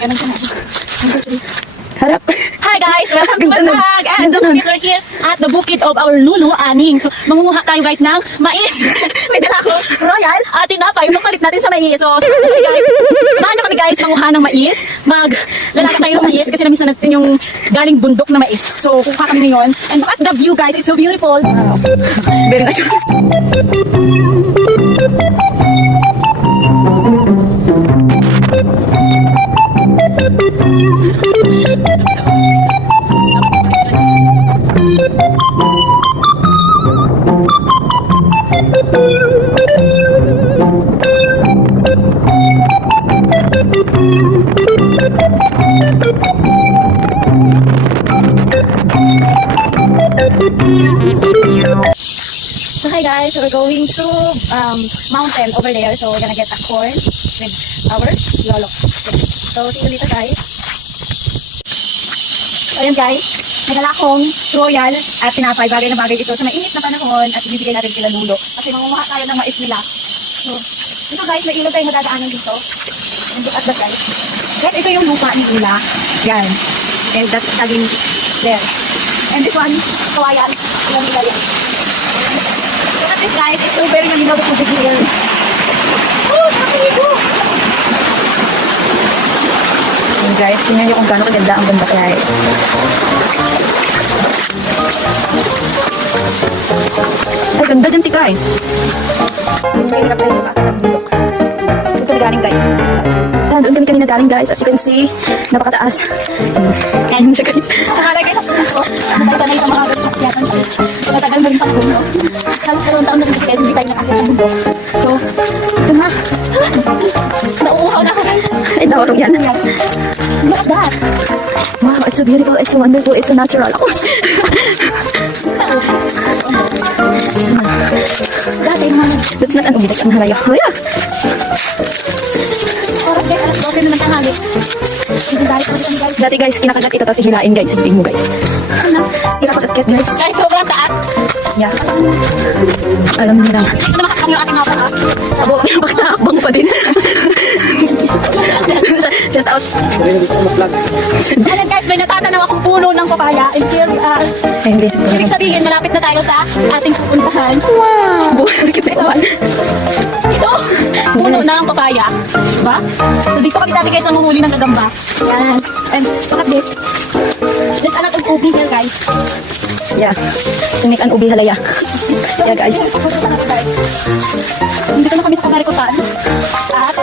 Harap. Hi guys! Welcome to my Ganda nun. vlog! And Ganda nun. we're here at the bukid of our Lulu Aning. So, mangunguha tayo guys ng mais. May dala ko, royal, at tinapay. Magpalit natin sa mais. So, guys, samahan nyo kami guys, manguha ng mais. Maglalaka tayo ng mais kasi namiss na natin yung galing bundok na mais. So, kukuha kami ngayon. And look at the view guys, it's so beautiful. Wow. Very natural. So hi guys, so we're going to mountain over there. So we're gonna get a corn with our lolo. So see you later guys. So ayan guys, nagala akong royal at tinapay. Bagay na bagay ito sa mainit na panahon at ibibigay natin kila lulo. Kasi mangunguha tayo ng mais nila. So ito guys, may ilog tayong nadadaanan dito. And look at that guys. Guys, ito yung lupa ni Ula. Yan. And that's saging there. And this one, kawayan. Ilang nila yan. Look at this guys, it's so very malinaw the tubig here. Oh, nakakaligo! Ayan guys, tingnan nyo kung gaano kaganda ang banda guys. Ay, ganda dyan tikay. Mahirap tayo makakita ng bundok. Doon kami galing guys. Ayan, doon kami kanina galing guys. As you can see, napakataas. Kain siya guys. Nakala guys, ako gusto. Sanay-sanay sa mga ganito kakyatan. Matagal na rin pang bundo. Halos dalawang taon na rin kasi guys, hindi tayo nakakit ng bundo. So, ito na. Nauuhaw na ako guys. Ay, dawarong yan. Look at that. Wow, it's so beautiful, it's so wonderful, it's so natural. Ako. Dati naman. That's not an ubi, that's ang halaya. Halaya! Sarap guys, alas 12 na ng tanghali. Hindi guys, pwede guys. Dati guys, kinakagat ito tapos hilain guys. Sabihin mo guys. Hirap pag-akyat guys. Guys, sobrang taas. Yeah. Alam niyo na. Ito na makakang yung ating mga pala. Bakit nakakbang pa din? Shout out. Ayan guys, may natatanaw akong puno ng papaya. And here we are. Ay, hindi. Ibig sabihin, malapit na tayo sa ating pupuntahan. Wow! Bakit na ito? Ito, puno ng papaya. Diba? So dito kami dati guys nanguhuli ng gagamba. Yan. And look at this. There's a lot of ubi here guys. Yeah. To make an ubi halaya. Yeah guys. Dito na kami sa kamarikutan. At